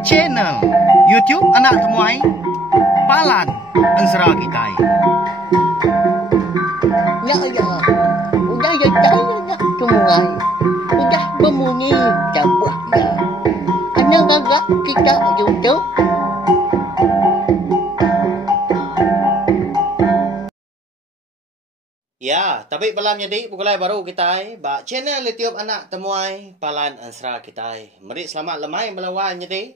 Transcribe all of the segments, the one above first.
Channel YouTube Anak Temuai Palan Ansra Kitai. Ya, udah ya Anak Temuai. Udah berbunyi cabutnya. Anak gagak kita YouTube. Ya, tapi malam jadi bukulai baru kita ba channel YouTube Anak Temuai Palan Ansra kita. Mari selamat lemai melawan jadi.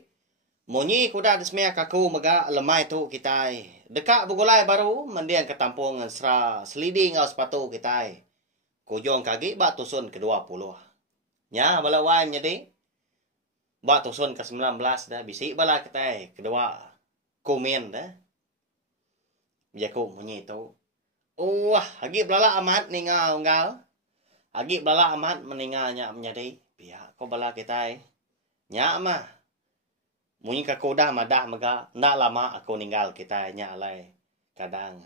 Munyi kuda desmia kaku maga lemai tu kita. Dekat bukulai baru mendiang ke tampung Ansra seliding au sepatu kita. Kujong kaki ba tusun ke-20. Ya, melawan jadi. Ba tusun ke-19 dah bisik bala kita kedua komen dah. Jaku munyi tu. Wah, agi belala amat ningal nggal. Agi belala amat meninggalnya menjadi pihak ko bala kita. Nya mah. Munyi ka kodah madah maga ndak lama aku ninggal kita nya alai. Kadang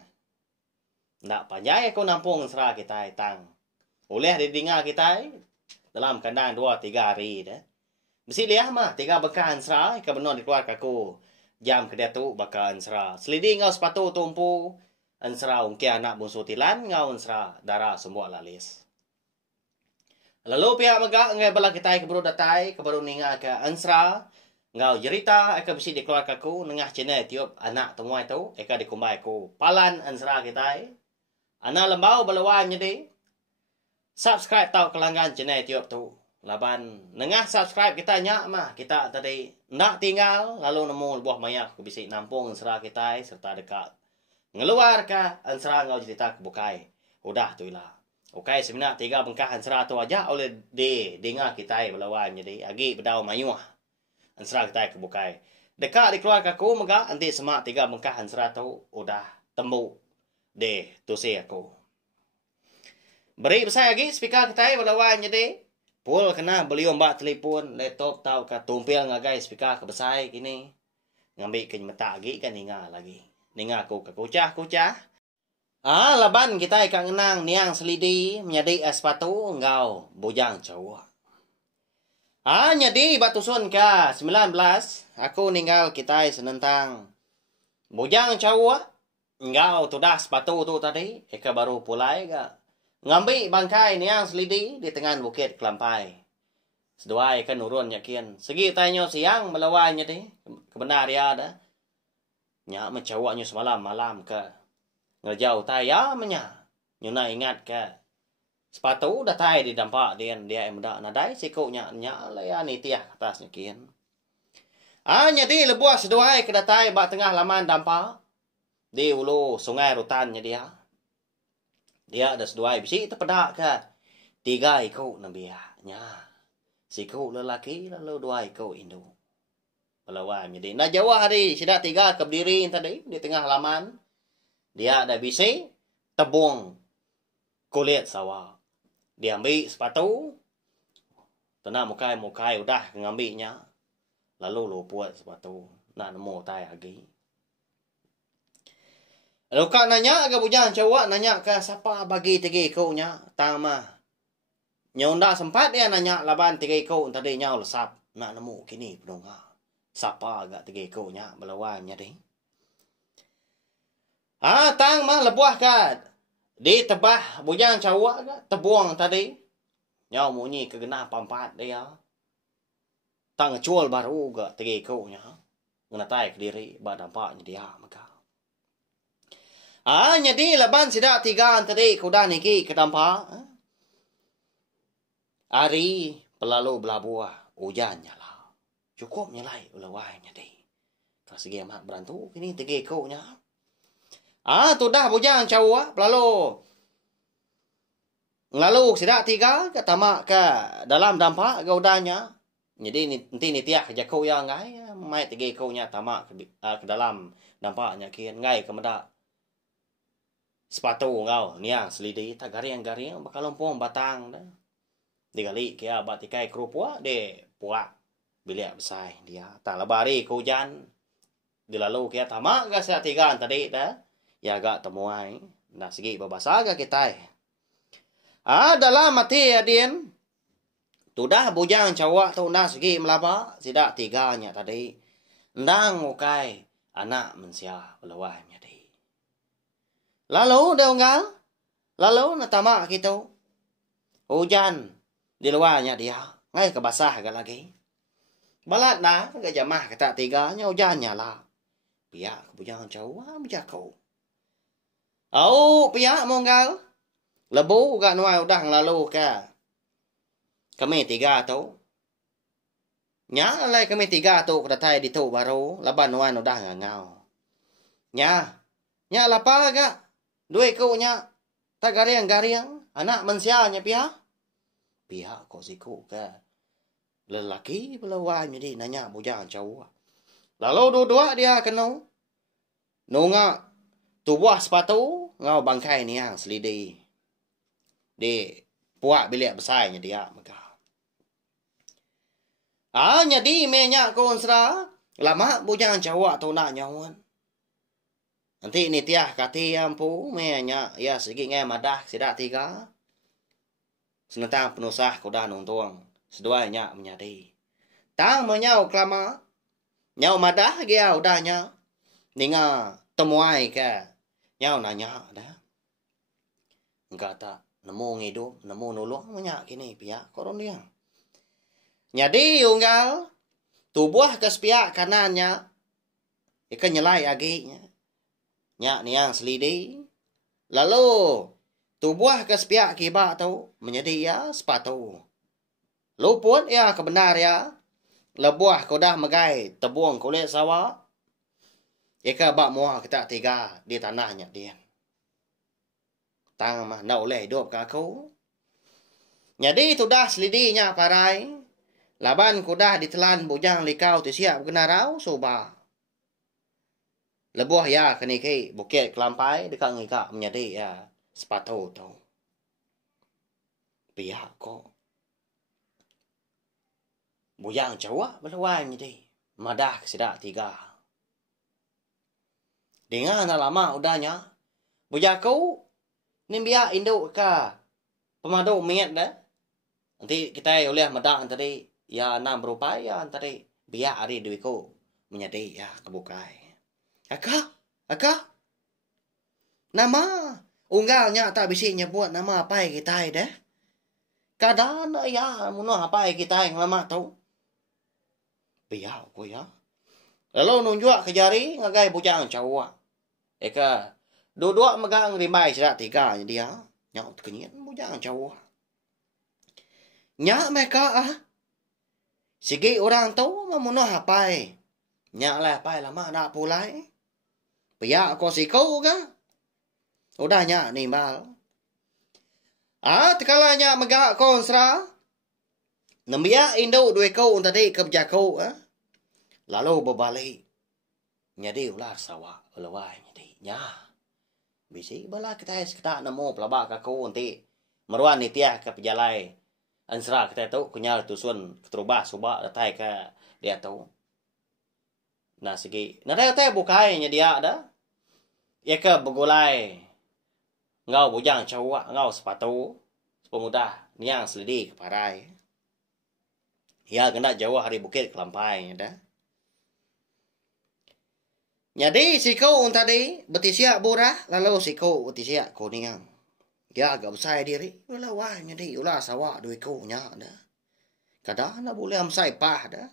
ndak panjai aku nampung sera kita tang. Oleh didinga kita dalam kadang 2-3 hari dah. Mesti liah mah 3 bekahan sera ka benon dikeluar kaku. Jam kedua tu bakahan sera. Seliding ngau sepatu tumpu. Ansra ungki anak bungsu tilan ngau ansra darah semua lalis. Lalu pihak maga ngai bala kita kebaru datai kebaru ninga ke ansra ngau jerita eka bisi dikeluar kaku nengah channel tiup anak temuai tu eka dikumbai ku palan ansra kita. Anak lembau balawan jadi subscribe tau kelanggan channel tiup tu. Laban nengah subscribe kita nyak mah kita tadi nak tinggal lalu nemu buah mayak ku bisi nampung ansra kita serta dekat ngeluar ka ansra ngau cerita kebukai. Udah tu ilah. Okay, sebenarnya 3 bengkah ansra tu aja oleh dengar kita melawan jadi agi bedau mayuah. Ansra kita kebukai. Dekat dikeluar kaku maga anti semak 3 bengkah ansra tu udah tembuk tu si aku. Beri besar lagi speaker kita melawan jadi pul kena beli ombak telefon laptop tau ka tumpil ngagai speaker ke besar kini. Ngambil ke mata lagi kan ingat lagi. Ninga aku ke kucah. Laban kita ikan ngenang niang selidi menjadi sepatu engkau bujang cowok. Nyadi batu sun ke 19 aku ninggal kita senentang bujang cowok. Engkau tu dah sepatu tu tadi eka baru pulai ke ngambil bangkai niang selidi di tengah bukit Kelampai. Sedua eka nurun yakin. Segi tanya siang melawan nyadi kebenar ya dah. Nya mencawaknya semalam malam ke ngejauh taya menya nyuna ingat ke sepatu dah tai di dampak dia emda nadai sikuknya nya layani tiah atasnya kian nyadi lebuah seduai ke datai bak tengah laman dampak di ulu sungai rutannya dia ada seduai bisi terpedak ke 3 ikut nabiahnya sikuk lelaki lalu 2 ikut induk. Pelawan jadi nak jauh hari sudah 3 ke berdiri tadi di tengah halaman dia ada bisi tebung kulit sawah dia ambil sepatu tenang mukai udah ngambilnya lalu luput sepatu nak nemu tai lagi lalu kak nanya ke bujang cowok nanya ke siapa bagi 3 ikutnya tama nyonda sempat dia nanya laban 3 ikut tadi nyau lesap nak nemu kini penungah siapa agak 3 ikutnya melawannya deh. Tang mah lebuah kan. Di tebah bujang cawak ke tebuang tadi. Nyau munyi kegena pampat dia. Tang ngecul baru ke 3 ikutnya. Ngenatai ke diri badampaknya dia maka. Jadi leban sidak 3 tadi kuda niki kedampak. Hari pelalu belah buah hujannya lah. Cukup nyelai ulawainya deh. Kalau segi amat berantu, kini 3 ikutnya. Tu dah bujang cawak, lalu sidak 3 ke tamak ke dalam dampak ke udahnya. Jadi nanti ni tiak jaku yang ngai, mai 3 ikutnya tamak ke dalam dampaknya kian ngai ke medak. Sepatu ngau, niang selidi, tak garing-garing, bakal lompong batang dah. Digali kia batikai kerupua, de puak. Bilik besar dia. Tak lebari ke hujan. Dilalu kia tamak ke siap 3 tadi dah. Ya agak temuai. Nak segi berbahasa ke kita. Dalam mati adien. Tudah bujang cawak tu ndas segi melaba, sidak tiganya tadi. Ndang mukai anak mensia belawanya tadi. Lalu dah unggal, lalu natama kita. Hujan di luarnya dia, ngai ke basah ke lagi. Balat na ke jamah kata tiganya hujannya lah. Pihak bujang cawak berjakau. Pihak monggal. Lebu gak nuai udang lalu ke. Kami tiga tu. Nya lai kami tiga tu kedatai di tu baru. Laban nuai udang ngau. Nya lapa gak. Dua ku nya. Tak gariang-gariang. Anak mensianya pihak. Pihak kok siku ke. Lelaki belawai jadi nanya bujang cawak. Lalu dua-dua dia kena. Nunga. Tubuh sepatu. Ngau bangkai ni yang selidi. Di puak bilik besarnya dia maka. Jadi menya konsra lama bujang cawak tu nak nyawan. Nanti ni tiah kati ampu menya ya segi ngai madah sidak tiga. Senentang penusah kuda nuntuang seduanya menyadi. Tang menyau kelama nyau madah dia udahnya. Ninga temuai ke nyau nanya dah. Enggak tak nemu ngidup, nemu nulung menyak kini pihak koron dia. Jadi unggal tubuh ke pihak kanannya ikan nyelai aginya. Nyak niang selidi. Lalu tubuh ke pihak kibak tu menjadi ya sepatu. Luput ya kebenar ya. Lebuah kodah megai tebuang kulit sawah. Ika bak muah kita tiga di tanahnya dia. Tang mah nak oleh hidup kaku. Jadi tu dah selidinya parai. Laban kudah ditelan bujang likau tu siap kena rau soba. Lebuah ya keniki bukit kelampai dekat ngikak menjadi ya sepatu tu. Pihak ko. Bujang cawak berlawan jadi. Madah kesedak tiga. Dengan lama udahnya. Bujang kau. Ni biar induk ke pemadu mingat dah. Nanti kita oleh madak tadi ya enam berupaya tadi biar hari duitku menjadi ya kebukai. Akak. Nama unggalnya tak bisa nyebut nama apa kita dah. Kadang ya muno apa kita yang lama tahu. Biar aku ya. Lalu nunjuk ke jari ngagai bujang cawak. Eka dua-dua megang rimbai sedak tiga dia. Nyak kenyit bujang cawak. Nyak mereka segi orang tahu memunuh hapai. Nyak lah hapai lama nak pulai. Pihak kau sikau ke? Udah nyak nimbal. Tekala nyak megak konsra. Nembia induk dua kau tadi kerja kau. Lalu berbalik. Nyadi ular sawah. Ulawai nyadi. Nyak. Bisi bala kita nemu pelabak kaku nanti meruan ni tiah ke pejalai ansra kita tu kunyal tusun keterubah subak datai ke dia tu. Nah segi nah dia bukai nya dia ada. Ya ke begulai ngau bujang cawak ngau sepatu pemuda niang selidi parai. Ya kena jauh hari bukit kelampai dah. Jadi si kau tadi betisiak burah lalu si kau betisiak kuniang. Ya agak besar diri. Ulah wah jadi ulah sawak duit kau nya dah. Kadang nak boleh amsai pah dah.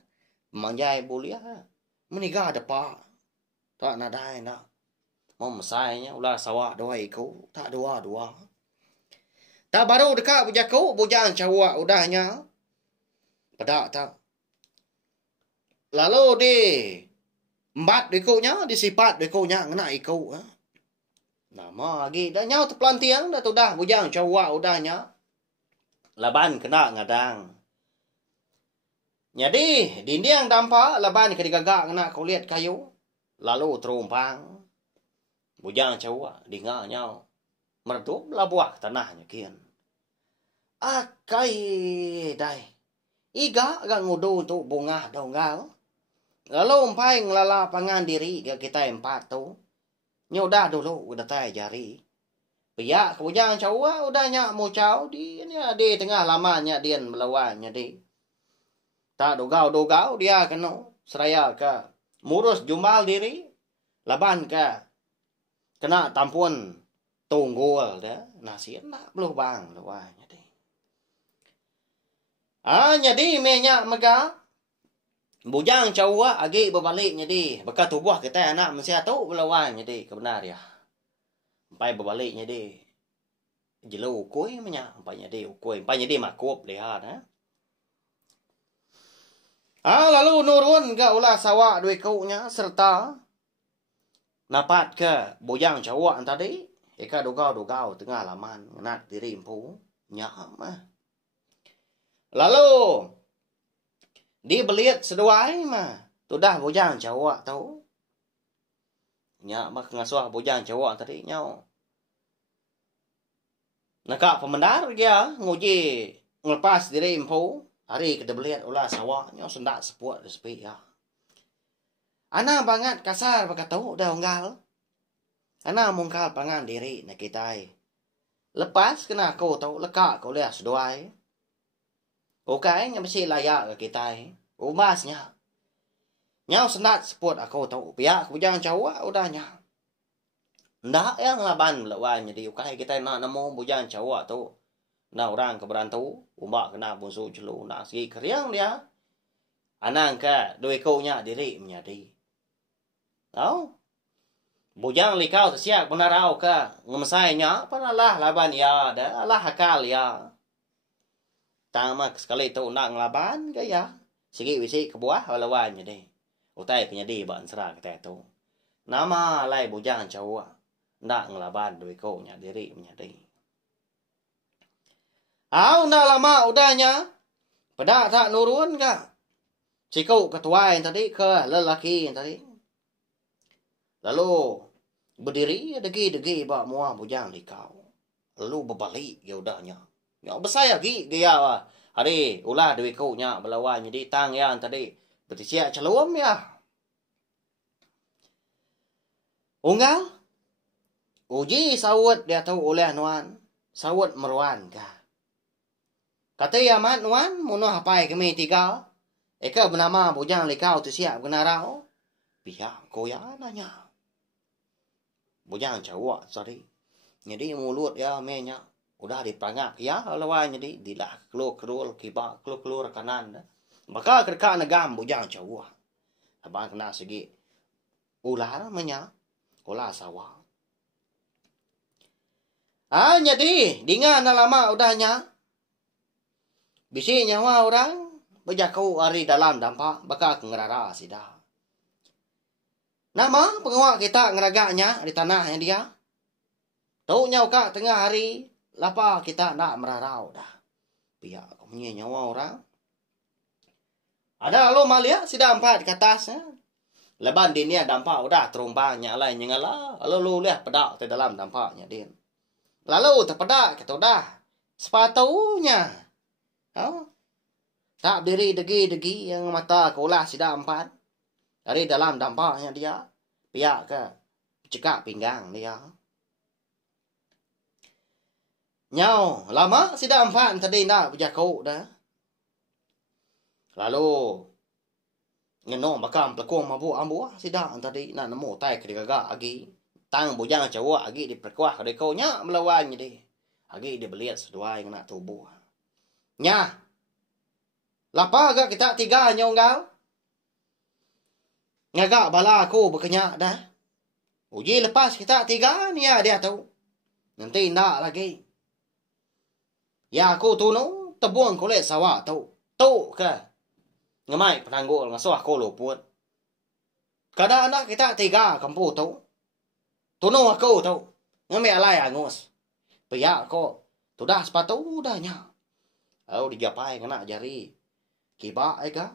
Manjai boleh menikah ada pak. Tak nak dah nak. Mau mesainya ulah sawak dua kau tak dua. Tak baru dekat bujang kau bujang cawak udahnya. Pedak tak. Lalu di embat dikunya disipat dikunya ngena iku nama lagi dah nyau terpelantiang dah tu dah bujang cawak udahnya laban kena ngadang jadi dinding dampak laban kedigagak ngena kulit kayu lalu terumpang bujang cawak dinga nyau merdu labuah tanahnya kian akai dai iga agak ngudu untuk bunga donggal. Lalu umpai ngelala pangan diri dia kita empat tu. Nyodah dulu udah tay jari. Pihak kebujang cawa udahnya mau caw di tengah lamanya dia melawannya di. Tak dogau dia kena seraya ke murus jumbal diri laban ke kena tampun tunggul dah nasi nak belum bang lawannya di. Jadi menya mega bujang cawa agi berbaliknya di bekas tubuh kita anak mesti tahu lawannya di kebenar ya. Sampai berbaliknya di jelo ukoi menya sampainya di ukoi sampainya di makup lihat lalu nurun ke ulah sawak dua kaunya serta napat ke bujang cawak tadi eka dogau tengah laman nak diri empu nyam lalu di belit seduai mah sudah bujang cawak tahu nya mak ngasuh bujang cawak tadi nyau nakak pemendar dia nguji ngelepas diri empu hari ke debeliat ulah sawak nyau sendak sepuat sepi ya ana banget kasar baka tahu dah unggal ana mungkal pangan diri nak kitai lepas kena kau tahu lekak kau lihat seduai okay nya mesti layak ke kitai umasnya nyau sendak sepuat aku tahu pihak bujang cawak udahnya ndak yang laban lawan jadi ukai kita nak nemu bujang cawak tu na orang ke berantau umbak kena busu jelu nak segi keriang dia anang ke dua kaunya diri menjadi tahu bujang likau tersiak penarau ke ngemesainya panalah laban ya dah lah akal ya tamak sekali tu nak laban ke ya segi wisi ke buah lawan jadi utai penyedi ban serang kita tu nama lai bujang cawak ndak ngelaban dua kaunya diri menjadi. Ndak lama udahnya pada tak nurun ka. Cikau ketua yang tadi ke lelaki yang tadi. Lalu berdiri degi bak muah bujang di kau. Lalu berbalik ya udahnya. Ya besar lagi dia hari ulah dua kaunya melawan jadi tang yang tadi bertisiak celum ya. Unggal uji sawut dia tahu oleh nuan sawut meruan ka kata ya mat nuan muno hapai kami tiga eka bernama bujang likau tu siap kenarau pihak koya nanya bujang cawak sorry jadi mulut ya menya udah dipanggap ya lawan jadi dilah keluar kibak keluar kanan maka kerka negam bujang cawak abang kena segi ular menya ulah sawak jadi dengan lama udahnya bisi nyawa orang berjakau hari dalam dampak bakal ngerara sida. Nama pengawak kita ngeragaknya di tanah yang dia. Tahu nyau kak tengah hari lapa kita nak merarau dah. Pihak punya nyawa orang. Ada lo malia sida empat ke atasnya. Leban dia dampak udah terumpahnya lain nyala. Lalu lu lihat pedak di dalam dampaknya dia. Lalu terpedak kita udah sepatunya. Tak berdiri degi yang mata kulah sida empat. Dari dalam dampaknya dia. Pihak ke cekak pinggang dia. Nyau lama sida empat tadi nak berjakau dah. Lalu ngenong bakam pelakong mabuk ambu sida tadi nak nemu tai kedegagak lagi. Tang bujang cawak agi diperkuah dari kau nya melawan jadi agi dia beliat sedua yang nak tubuh nya lapa agak kita tiga nyonggal ngagak bala aku berkenyak dah uji lepas kita tiga ni ya dia tahu nanti nak lagi ya aku tunu tebuang kulit sawah tahu ke ngemai penanggul ngasuh aku luput kadang anak kita tiga kampung tahu tuno aku tahu ngambil alai angus pihak ko sudah sepatu udahnya lalu digapai kena jari kibak eka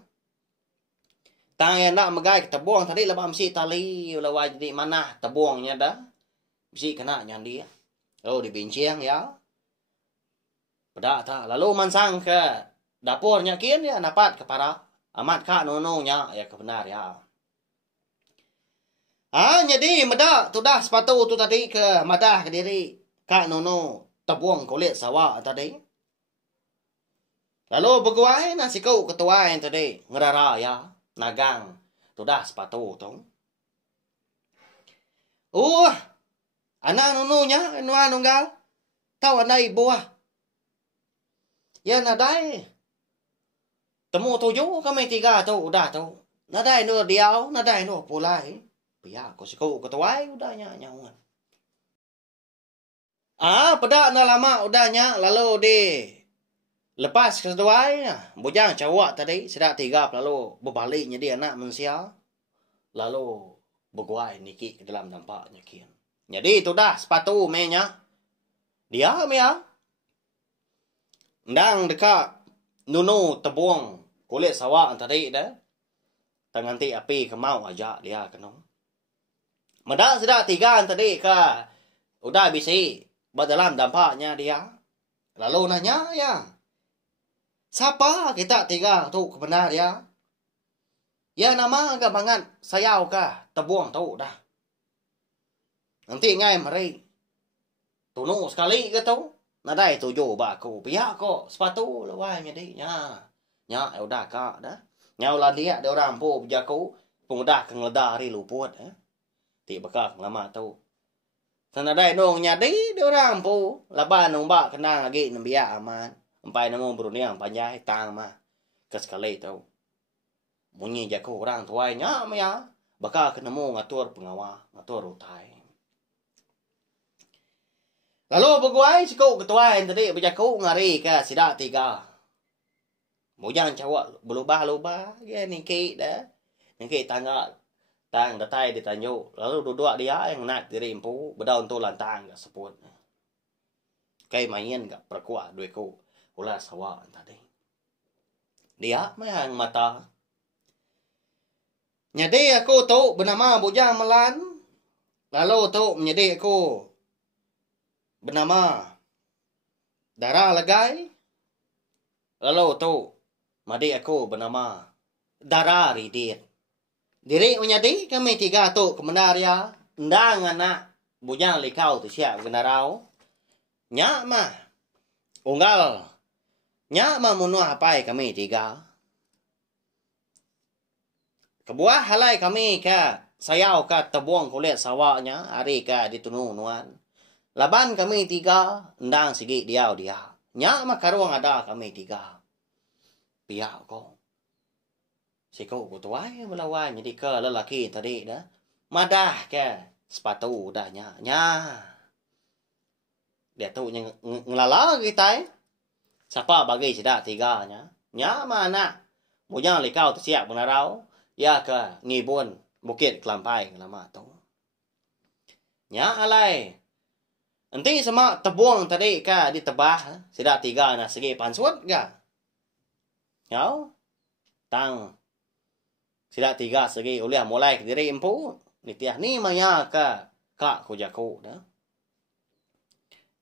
tang yang nak megai tebuang tadi lepas mesti tali lawan jadi mana tebuangnya dah mesti kena nyandi lalu dibincang ya pada tak lalu mansang ke dapurnya kian ya dapat ke para amat kak nononya ya kebenar ya. Jadi medak tu dah sepatu tu tadi ke madah ke diri ka nono tabuang kulit sawa tadi. Lalu berguai na si kau ketua yang tadi ngerara ya nagang tudah sepatu tu. Anak nununya nuan nunggal tahu anai buah. Ya nadai temu tujuh kami tiga tu udah tu. Nadai nu diau, nadai nu pulai. Biar kau si kau ketua udah nyawan. Pada na lama udahnya lalu di lepas keduanya bujang cawak tadi sedak tiga lalu berbaliknya dia anak manusia lalu berguai niki ke dalam nampaknya kian. Jadi itu dah sepatu menya dia mea ndang dekat nunu tebuang kulit sawak tadi dah tangan ti api kemau aja dia kenong. Medak sedak tiga tadi ke udah bisi dalam dampaknya dia. Lalu nanya ya. Siapa kita tiga tu kebenar ya? Ya nama agak banget sayau kah tebuang tu dah. Nanti ngai mari. Tunu sekali ke tu. Nadai tujuh baku. Pihak kok sepatu lawai jadi nya. Nya udah kak dah. Nya ulah dia dia orang po jaku pengudah kengledari luput Ti bekak lama tu. Sanadai dong nyadi dia orang po laban nong ba kenang lagi nambia aman. Empai namo Brunei panjai tang mah kesekali tau. Bunyi jaku orang tuainya maya bakal kenemu ngatur pengawa, ngatur utai. Lalu berguai siku ketuai tadi berjaku ngari ke sidak tiga. Bujang cawak berubah-ubah ya niki dah. Niki tanggal tang datai ditanjuk. Lalu duduk dia yang nak diri empu berdaun tu lantang gak seput. Kai main gak perkuat duiku. Ulah sawa tadi. Dia mayang mata. Nyadi aku tu bernama bujang melan. Lalu tu menyedi aku bernama Dara Legai. Lalu tu madi aku bernama Dara Ridit. Diri menyedi kami tiga tu kebenar ya. Ndang anak bujang likau tu siap genarau. Nyak mah unggal nya mamunuh apai kami tiga. Kebuah halai kami ke sayau ke tebuang kulit sawaknya hari ke ditunu nuan. Laban kami tiga ndang sigi diau dia. Nya makaruang ada kami tiga. Pihak ko. Si kau kutuai melawan jadi ke lelaki tadi dah. Madah ke sepatu dah nya. Dia tu ngelala kita Siapa bagi sidak tiganya? Nya mana? Bujang likau tu siap benarau. Ya ke ngibun bukit kelampai lama tu. Nya alai. Nanti sama tebuang tadi ke ditebah. Sidak tiga na segi pansut ga? Yau? Tang. Sidak tiga segi uliah mulai ke diri empu. Nitiah ni maya ke kak kujaku dah.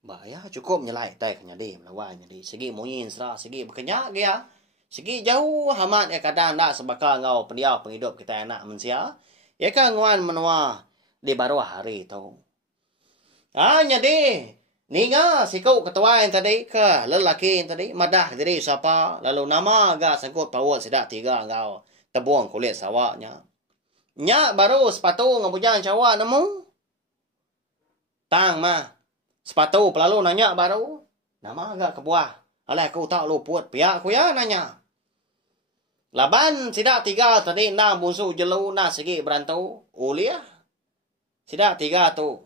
Bahaya cukup nyelai tai nyadi melawan nyadi segi moyin sera segi berkenyak dia segi jauh hamat ya kadang nak sebakal ngau pendiau penghidup kita anak manusia ya kan nguan menua di baru hari tu nyadi ninga sikau ketua yang tadi ke lelaki yang tadi madah diri siapa lalu nama agak sangkut pawat sidak tiga ngau tebuang kulit sawaknya nya baru sepatu ngabujang cawak nemu tang mah sepatu pelalu nanya baru. Nama agak kebuah. Alah aku tak luput. Pihak aku ya nanya. Laban sidak tiga tadi na busu jelu na segi berantau. Uliah. Sidak tiga tu.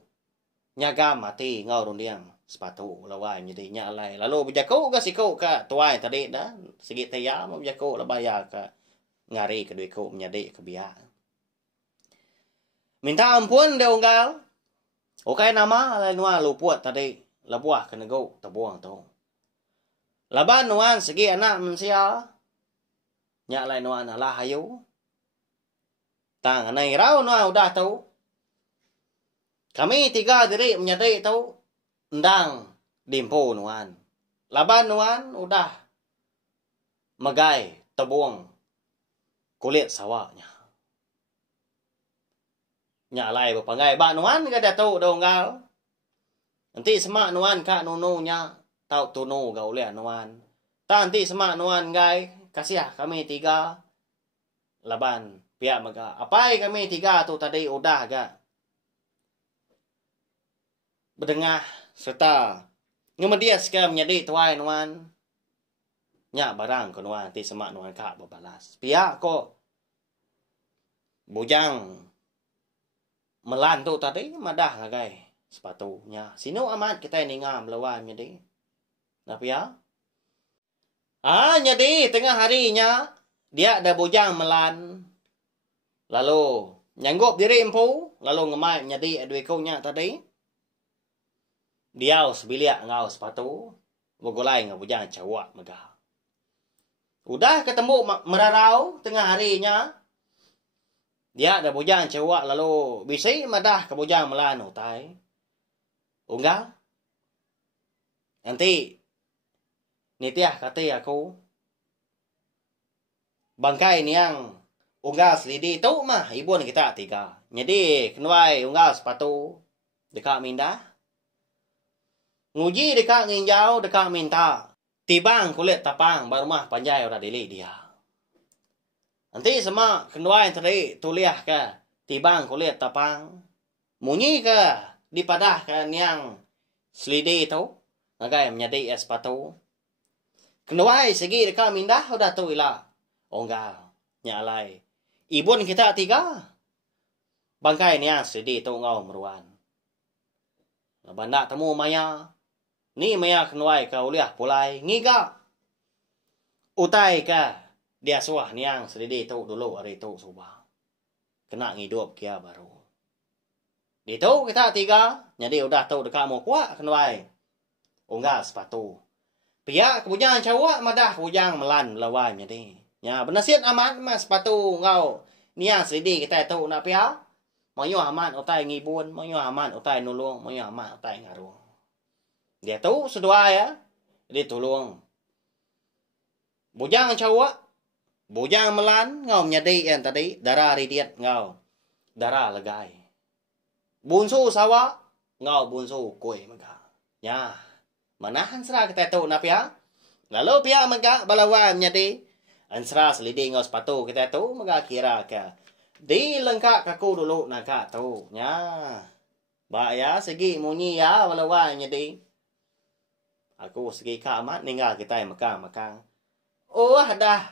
Nyaga mati ngau rundiang. Sepatu lawai jadi nyalai. Lalu berjaku ke siku ke tuai tadi dah. Segi taya mau berjaku labaya ke ngari ke duiku menjadi ke biak. Minta ampun dia unggal. Okay nama lain nuan luput tadi labuah kena go tebuang tu. Laban nuan segi anak manusia. Nyak lain nuan alah hayu. Tang anai rau nuan udah tahu. Kami tiga diri menyadari tahu. Ndang dimpo nuan. Laban nuan udah magai tebuang kulit sawaknya. Nya lai berpangai ba nuan ga dato dong gal. Nanti semak nuan kak nununya tau tunu gak oleh nuan. Tak nanti semak nuan gai kasih kami 3 laban pihak mega. Apa kami 3 tu tadi udah gak berdengah serta ngemedias ke menjadi tuai nuan. Nyak barang ko nuan nanti semak nuan kak berbalas. Pihak ko bujang melan tu tadi madah lah gai sepatunya. Sino amat kita ningam lawan jadi. Tapi ya. Jadi tengah harinya dia ada bujang melan. Lalu nyanggup diri empu, lalu ngemai jadi dua kaunya tadi. Dia sebiliak ngau sepatu, begulai ngau bujang cawak megah. Udah ketemu merarau tengah harinya. Dia ada bujang cewak lalu bisi madah ke bujang melan utai. Unggal. Nanti nitiah kata aku. Bangkai ni yang unggal selidi tu mah ibun kita 3. Jadi kenuai unggal sepatu dekat minda. Nguji dekat nginjau dekat minta. Tibang kulit tapang baru mah panjai udah dili dia. Nanti sama kenuai tadi tuliah ke tibang kulit tapang. Munyi ke dipadah ke yang selidi tu. Nagai menjadi sepatu. Kenuai segi dekat mindah udah tu ilah. Onggal nyalai. Ibun kita 3. Bangkai ni yang selidi tu ngau meruan. Banda temu maya. Ni maya kenuai ke uliah pulai ngiga. Utai ke dia suah ni yang selidi tu dulu hari tu subah. Kena ngidup kia baru. Di tu kita 3. Jadi udah tu dekat mau kuat kenuai. Unggal sepatu. Pihak kebujang cawak madah kebujang melan melawan jadi. Ya benasiat amat mas sepatu ngau. Ni yang selidi kita tu nak pihak. Moyo amat utai ngibun, moyo amat utai nulung, moyo amat utai ngaruh. Dia tu sedua ya. Dia tolong. Bujang cawak. Bujang melan. Ngau menjadi yang tadi. Darah ridiat ngau. Darah legai. Bunsu sawak. Ngau bunsu kuih mega. Ya. Manahan serah kita tu nak pihak. Lalu pihak mega balawan menjadi. Ansra selidi ngau sepatu kita tu. Mega kira ke. Di lengkak kaku dulu nak tu. Ya. Ba ya segi munyi ya balawan menjadi. Aku segi ka amat ninggal kita makang. Oh dah.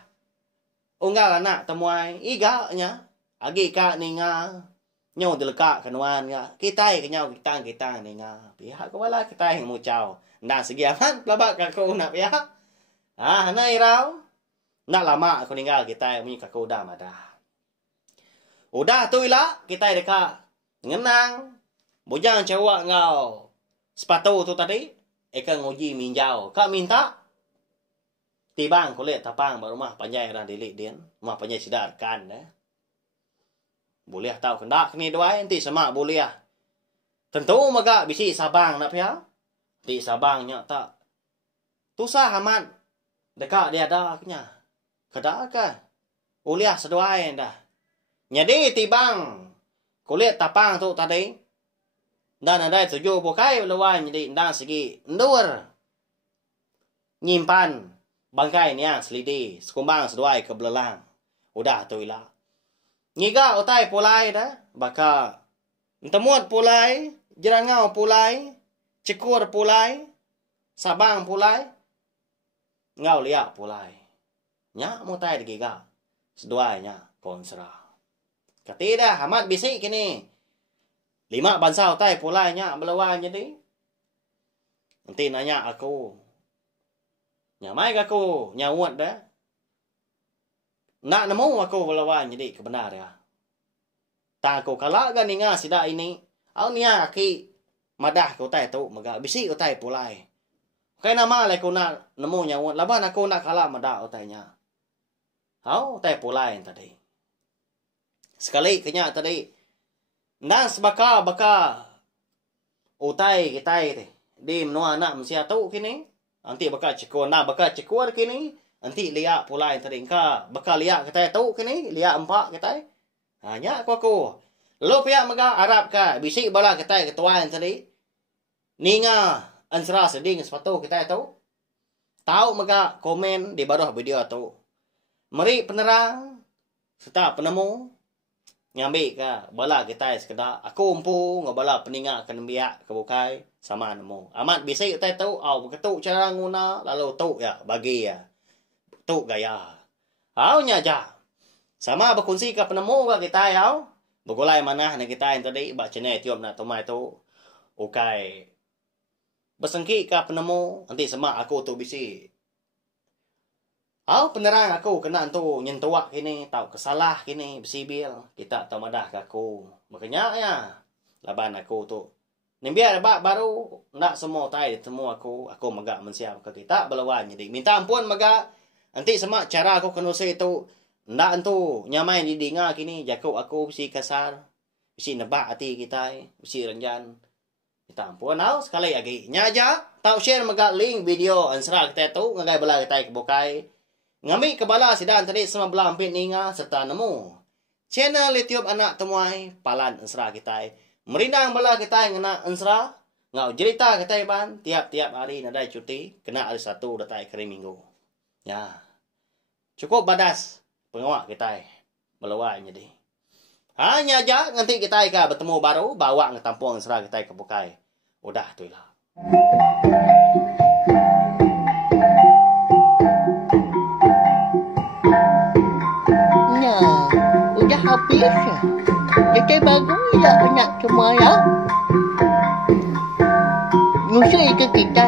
Unggal anak temuai. Igaknya. Agi ka ninggal. Nyaw delekak kenuan ya. Kita kenyau kita ninggal. Pihak kepala kita yang mucau. Nak segi amat pelabak kaku nak pihak. Nai rau. Nak lama aku ninggal kita punya kaku dah madah. Udah tu ilah kita dekat. Ngenang. Bujang cewak ngau. Sepatu tu tadi. Eka nguji minjau. Kak minta. Tibang kulit tapang baru mah panjai orang dilik dia. Mah panjai sidarkan. Boleh tahu kendak ni doai. Nanti semak boleh. Tentu maga bisi sabang nak pihak. Di sabangnya tak. Tusah amat. Dekat dia dah kenya. Kedak kan. Uliah seduai dah. Jadi tibang kulit tapang tu tadi. Dan ada 7 bukai lawan jadi dan segi ndur. Nyimpan bangkai ni yang selidi sekumbang seduai ke belelang. Udah tu ilah. Ngiga utai pulai dah. Baka temuat pulai, jerangau pulai, cekur pulai, sabang pulai, ngau liak pulai. Nya mutai digiga. Seduai nya konsra. Ketidah amat bisik kini. 5 bansa utai pulainya belawan jadi. Nanti nanya aku. Nyamai aku nyawat dah. Nak nemu aku belawan jadi kebenar ya. Tak aku kalah kan ninga sida ini. Au nia aki madah ku utai tu maga bisi utai pulai. Kaya nama lai ku nak nemu nyawat laban aku nak kalah madah utainya. Au utai pulai tadi. Sekali kenya tadi. Nas baka utai kita di menua anak mesti tu kini. Nanti baka cekur na baka cekur kini. Nanti liak pulai tadi ka baka liak kita tu kini liak empak kita. Hanya aku. Lalu pihak mega Arab ka bisik bala kita ketuan tadi. Ninga ansra seding sepatu kita tu. Tahu mega komen di bawah video tu. Mari penerang serta penemu ngambil ka bala kita sekedar aku umpu ngabala peninga kan biak ke bukai sama nemu. Amat bisa kita tahu au beketuk cara guna lalu tu ya bagi ya. Tu gaya. Au nya ja. Sama berkongsi ke penemu ke kita ya. Begulai mana na kita yang tadi ba channel tiop na tomai tu. Ukai bersengki ke penemu nanti sama aku tu bisi. Penerang aku kena tu nyentuak kini tahu kesalah kini besibil kita tahu madah ke aku. Makanya ya laban aku tu. Nimbiar baru nak semua tai temu aku megak mensiap ke kita belawan jadi minta ampun megak nanti sama cara aku kenusai tu ndak tu nyamai di dinga kini jakuk aku bisi kasar bisi nebak hati kita bisi renjan. Kita ampun sekali lagi. Nyaja, tahu share megak link video ansra kita tu ngagai bala kita ke bukai. Ngambil kebala sidan tadi sama belah ampit ninga serta nemu. Channel YouTube anak temuai palan ansra kita. Merindang bala kita ngena ansra. Ngau cerita kita ban tiap-tiap hari nadai cuti kena hari satu datai hari minggu. Ya. Cukup badas pengawak kita. Melawan jadi. Hanya aja nanti kita bertemu baru bawa ngetampung ansra kita ke bukai. Udah tu lah. Nah, udah habis ya. Jadi bagus ya anak semua ya. Ngusai ke kita